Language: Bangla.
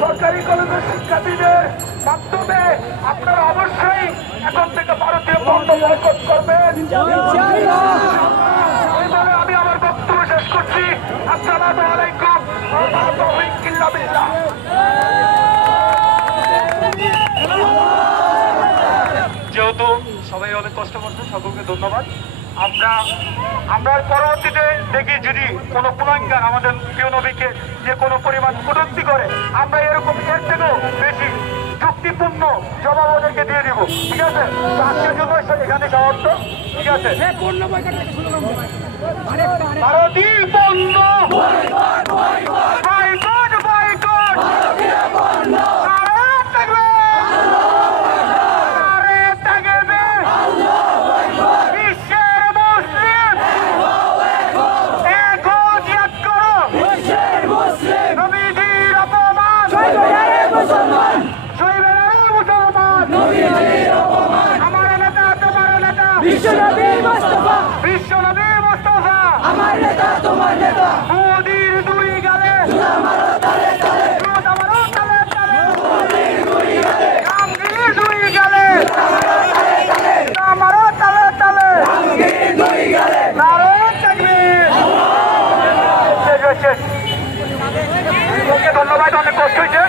সরকারি কলেজের শিক্ষার্থীদের মাধ্যমে আপনারা অবশ্যই এখন থেকে ভারতীয় পণ্য বয়কট করবেন। এইভাবে আমি আমার বক্তব্য শেষ করছি। আসসালামু আলাইকুম ওয়া রাহমাতুল্লাহি ওয়া বারাকাতুহু। যেহেতু সবাই অনেক কষ্ট করছে, সকলকে ধন্যবাদ। আমরা পরবর্তীতে দেখি যদি কোনো কুলাঙ্গার আমাদের প্রিয় নবীকে যে কোনো পরিমাণ কটূক্তি করে, আমরা এরকম এর থেকেও বেশি যুক্তিপূর্ণ জবাব ওদেরকে দিয়ে দিব। ঠিক আছে, আজকের জন্য এখানে সমাপ্ত। ঠিক আছে, ভারতীয় পণ্য বয়কট বয়কট। বিশ্বনবী মুস্তাফা আমার নেতা, তোমার নেতা। মোদির দুই গালে মারো তালে তালে, মারো তালে তালে। মোদির দুই গালে, রামগির দুই গালে মারো তালে তালে। রামগির দুই গালে, নারে তাকবীর। ওকে, ধন্যবাদ। অনেক কষ্ট হয়েছে।